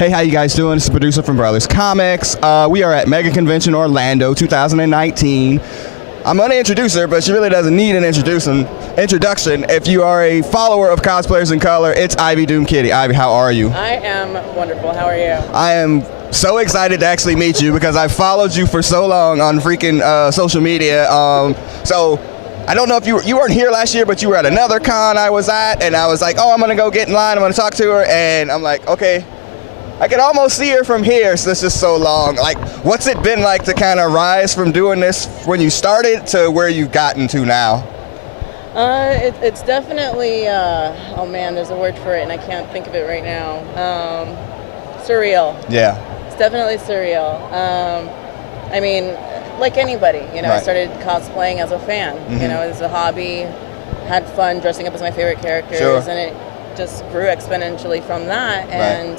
Hey, how you guys doing? This is the producer from Brothers Comics. We are at Mega Convention Orlando 2019. I'm going to introduce her, but she really doesn't need an introduction. If you are a follower of Cosplayers in Color, it's Ivy DoomKitty. Ivy, how are you? I am wonderful. How are you? I am so excited to actually meet you because I've followed you for so long on freaking social media. So I don't know if you weren't here last year, but you were at another con I was at, and I was like, oh, I'm going to go get in line. I'm going to talk to her, and I'm like, okay. I can almost see her from here, so this is so long. Like, what's it been like to kind of rise from doing this when you started to where you've gotten to now? It's definitely, oh man, there's a word for it and I can't think of it right now. Surreal. Yeah. It's definitely surreal. I mean, like anybody, you know, Right. I started cosplaying as a fan, you know, as a hobby, had fun dressing up as my favorite characters, Sure. and it just grew exponentially from that. And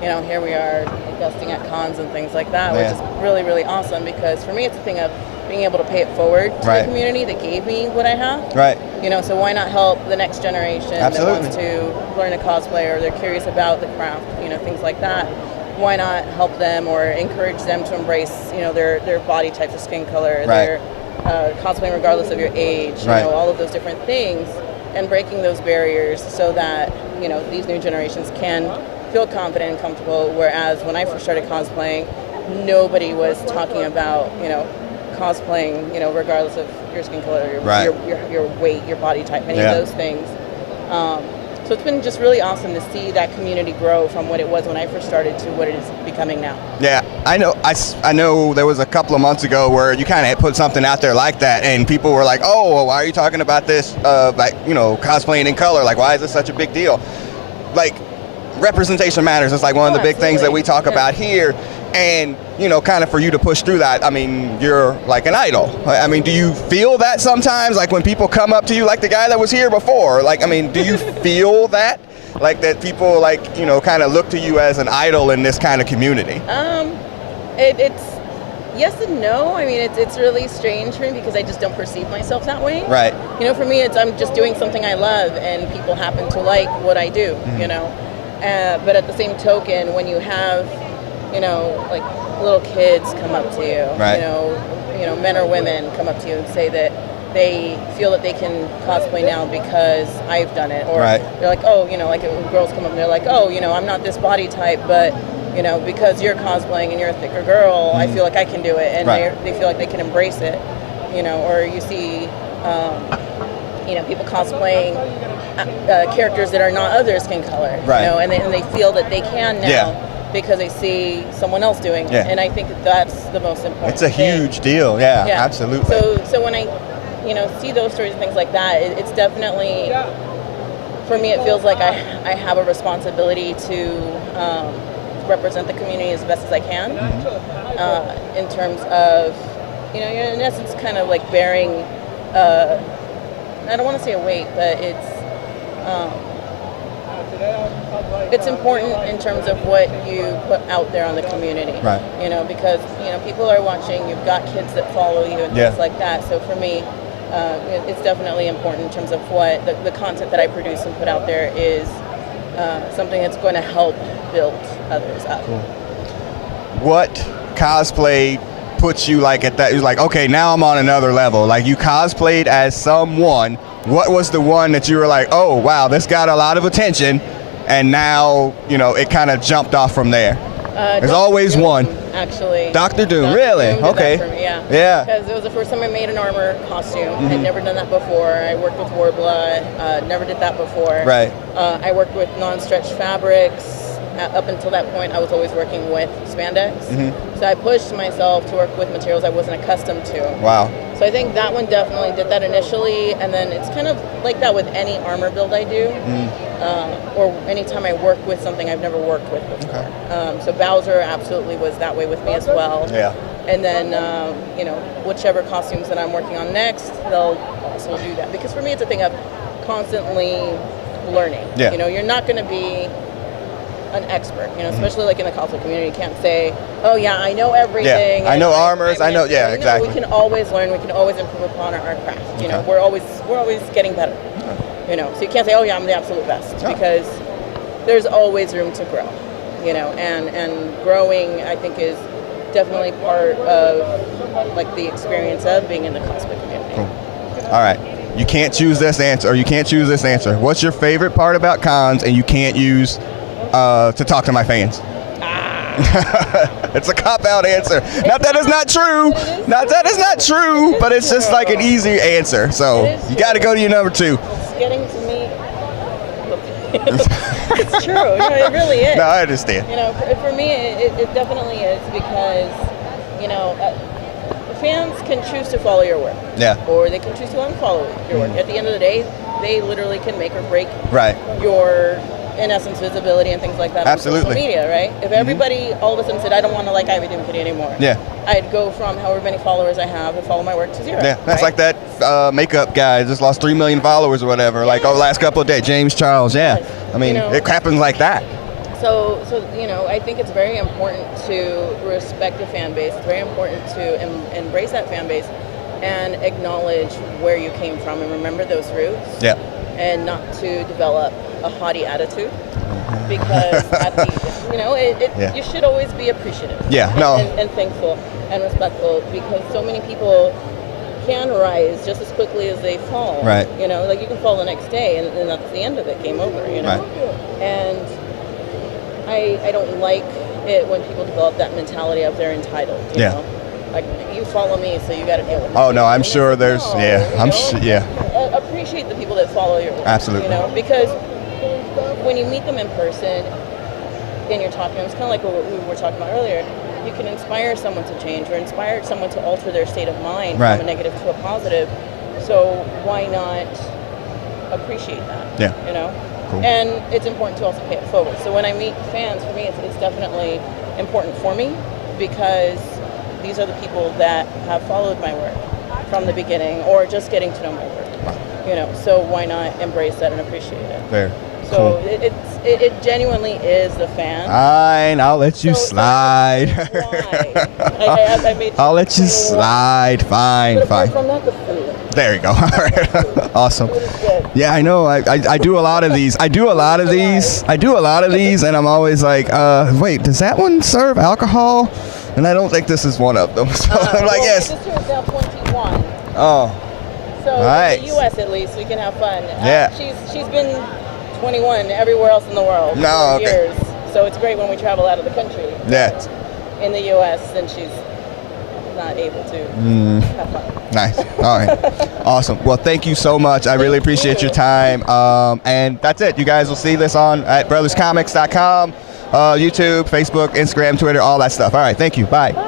you know, here we are guesting at cons and things like that, which is really, really awesome because for me it's a thing of being able to pay it forward to the community that gave me what I have. Right. You know, so why not help the next generation Absolutely. that wants to learn to cosplay or they're curious about the craft, you know, things like that. Why not help them or encourage them to embrace, you know, their body types, their skin color, their cosplaying regardless of your age, you know, all of those different things, and breaking those barriers so that, you know, these new generations can feel confident and comfortable, whereas when I first started cosplaying, nobody was talking about, you know, cosplaying, you know, regardless of your skin color, your weight, your body type, any of those things. So it's been just really awesome to see that community grow from what it was when I first started to what it is becoming now. Yeah, I know there was a couple of months ago where you kind of put something out there like that and people were like, oh, well, why are you talking about this, like, you know, cosplaying in color? Like, why is this such a big deal? Like, representation matters. It's like one of the big things that we talk about here. And, you know, kind of for you to push through that, I mean, you're like an idol. I mean, do you feel that sometimes? Like when people come up to you, like the guy that was here before, like, I mean, do you feel that? Like that people like, you know, kind of look to you as an idol in this kind of community? It's yes and no. I mean, it's really strange for me because I just don't perceive myself that way. Right. You know, for me, I'm just doing something I love and people happen to like what I do, you know. But at the same token, when you have, you know, like little kids come up to you, you know, men or women come up to you and say that they feel that they can cosplay now because I've done it, or they're like, oh, you know, like girls come up and they're like, oh, you know, I'm not this body type, but you know, because you're cosplaying and you're a thicker girl, I feel like I can do it, and they feel like they can embrace it, you know. Or you see, you know, people cosplaying characters that are not of their skin color, you know, and they feel that they can now because they see someone else doing it, and I think that's the most important. It's a huge deal, absolutely. So when I, you know, see those stories and things like that, it's definitely, for me, it feels like I have a responsibility to represent the community as best as I can, in terms of, you know, in essence, kind of like bearing, I don't want to say a weight, but it's important in terms of what you put out there on the community, you know, because, you know, people are watching, you've got kids that follow you and things like that. So for me, it's definitely important in terms of what the content that I produce and put out there is something that's going to help build others up. Cool. What cosplay puts you like at that? You're like, okay, now I'm on another level. Like you cosplayed as someone. What was the one that you were like, oh wow, this got a lot of attention, and now, you know, it kind of jumped off from there? There's always one. Actually. Dr. Doom, really? Doom okay. Did that for me, yeah. Because it was the first time I made an armor costume. I'd never done that before. I worked with Warbla, never did that before. Right. I worked with non-stretch fabrics. Up until that point, I was always working with spandex. So I pushed myself to work with materials I wasn't accustomed to. Wow. So I think that one definitely did that initially, and then it's kind of like that with any armor build I do, or anytime I work with something I've never worked with before. Okay. So Bowser absolutely was that way with me as well. Yeah. And then, you know, whichever costumes that I'm working on next, they'll also do that. Because for me, it's a thing of constantly learning. Yeah. You know, you're not going to be an expert, you know, especially like in the cosplay community. You can't say, oh yeah, I know everything. Yeah, I know armors, I know, exactly. We can always learn, we can always improve upon our craft, you know, we're always getting better, you know, so you can't say, oh yeah, I'm the absolute best, because there's always room to grow. you know, and growing, I think, is definitely part of like the experience of being in the cosplay community. Cool. All right. You can't choose this answer, or you can't choose this answer. What's your favorite part about cons and you can't use to talk to my fans? It's a cop-out answer. Not that it's not true. Not that it's not true, but it's just like an easy answer. So you got to go to your number 2. It's getting to me. It's true. No, it really is. No, I understand. You know, for me, it definitely is because, you know, fans can choose to follow your work. Yeah. Or they can choose to unfollow your work. At the end of the day, they literally can make or break your, in essence, visibility and things like that. Absolutely. On social media, right? If everybody all of a sudden said, I don't want to like Ivy DoomKitty anymore, I'd go from however many followers I have and follow my work to 0. Yeah, that's like that makeup guy just lost 3 million followers or whatever, like over the last couple of days, James Charles. Yeah. I mean, it happens like that. So you know, I think it's very important to respect the fan base. It's very important to embrace that fan base and acknowledge where you came from and remember those roots. Yeah. And not to develop a haughty attitude, because at the, you know, you should always be appreciative. Yeah. And thankful and respectful, because so many people can rise just as quickly as they fall. Right. You know, like you can fall the next day and that's the end of it. Game over. You know. Right. And I don't like it when people develop that mentality of they're entitled. You know? Like, you follow me, so you got to deal with me. Oh no, I'm sure there's Appreciate the people that follow your work. Absolutely. You know, because when you meet them in person and you're talking, it's kind of like what we were talking about earlier. You can inspire someone to change or inspire someone to alter their state of mind from a negative to a positive. So why not appreciate that? Yeah. You know. Cool. And it's important to also pay it forward. So when I meet fans, for me, it's definitely important for me, because these are the people that have followed my work from the beginning or just getting to know my work. You know, so why not embrace that and appreciate it? Fair. So cool. It genuinely is the fan. Fine, I'll let you slide. I made I'll let you slide. Fine. From that, the food. There you go. All right. Awesome. Yeah, I know. I do a lot of these. I do a lot of these, and I'm always like, wait, does that one serve alcohol? And I don't think this is one of them. So I'm like, yes. This year is now 21. Oh. So nice. in the U.S. at least, we can have fun. Yeah. She's been 21 everywhere else in the world for years. So it's great when we travel out of the country. Yeah. In the U.S. and she's not able to have fun. Nice. All right. Awesome. Well, thank you so much. I really appreciate your time. And that's it. You guys will see this on at brotherscomics.com, YouTube, Facebook, Instagram, Twitter, all that stuff. All right. Thank you. Bye.